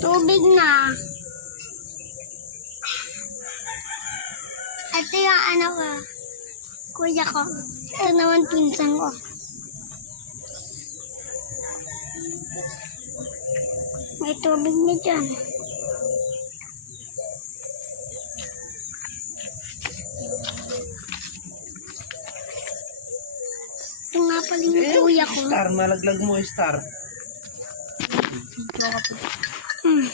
Tubig na. Ito yung ano ko. Kuya ko. Ito naman pinsan ko. May tubig na dyan. Ito nga pala yung kuya ko. Star, malaglag mo, Star. Hmm.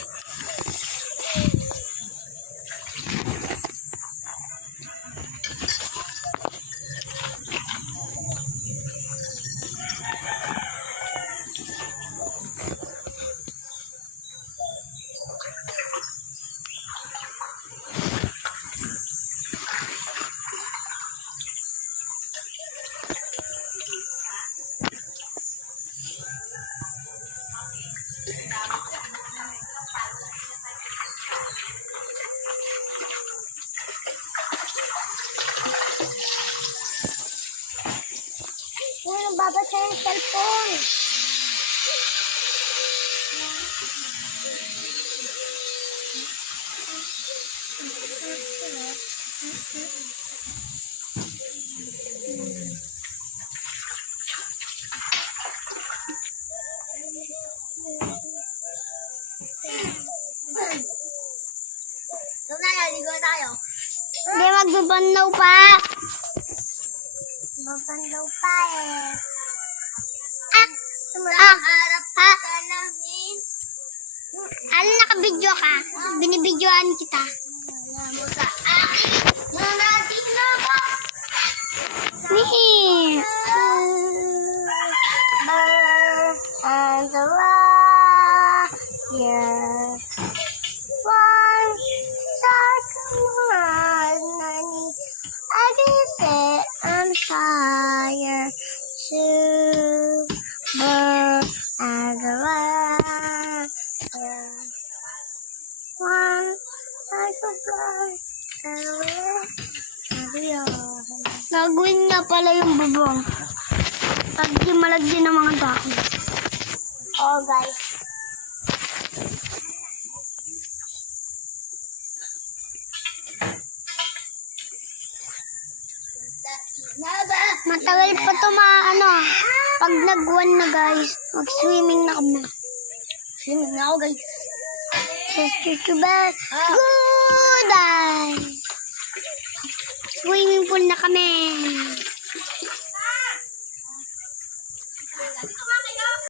Uy, nababasa yung cellphone. So, naligo tayo. Hindi, magbabanlaw pa. Mabanlaw pa eh. Harap pa namin. Ano, nakabidyo ka? Binibidyoan kita. Mo sa akin. Nanatin na ako. Nihi. And the fire. One second, honey. I can set on fire. Super and the fire. One second fly. Gagawin nga pala yung bubong. Pag di malagyan ng mga dahon. Oh, guys. Matagal pa to pag nag-1 na guys, mag-swimming na kami. Swimming na ako, guys. Bye. Goodbye. Swimming pool na kami.